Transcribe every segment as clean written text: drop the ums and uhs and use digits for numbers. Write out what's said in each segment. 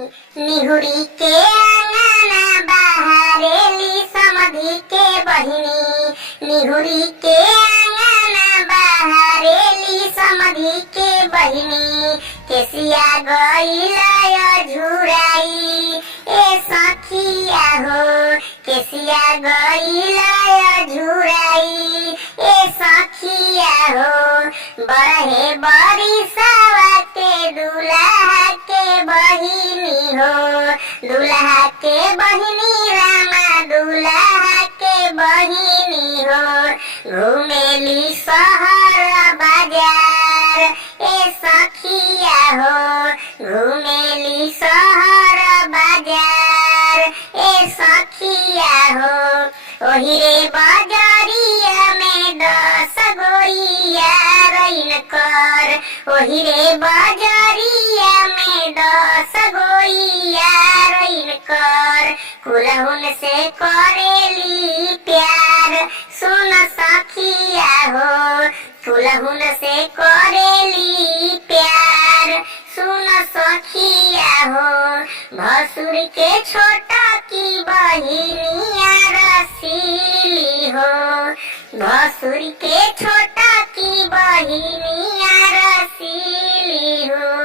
निहुरी के अंगना बहारेली समधी के बहिनी। निहुरी के अंगना बहारेली समधी के बहिनी। केसिया गइला झुराई ए सखिया हो। केसिया गइला झुराई ए सखिया हो। बरहे बरिसवा के दुल्हा के बहिनी हो। दुल्हा के बहिनी रामा दुल्हा के बहिनी हो। घुमेली शहर बाजार ए सखिया हो। घुमेली शहर बाजार ए सखिया हो। ओही रे बाजारिया में 10 गोरिया रैन कर। ओही रे बाजारिया में 10 गोरिया रैन कर। कुलहुन से करेली प्यार सुन सखिया हो। कुलहुन से करेली प्यार सुन सखिया हो। भसुर के छोटा की बहिनिया रसीली हो। भसुर के छोटा की बहिनिया रसीली हो।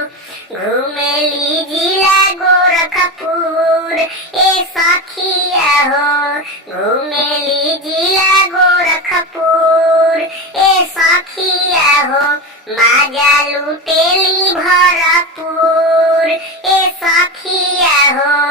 घुमेली जिला गोरखपुर ए सखिया हो। घुमेली जिला गोरखपुर ए सखिया हो। माजा लुटेली भरपूर ए सखिया हो।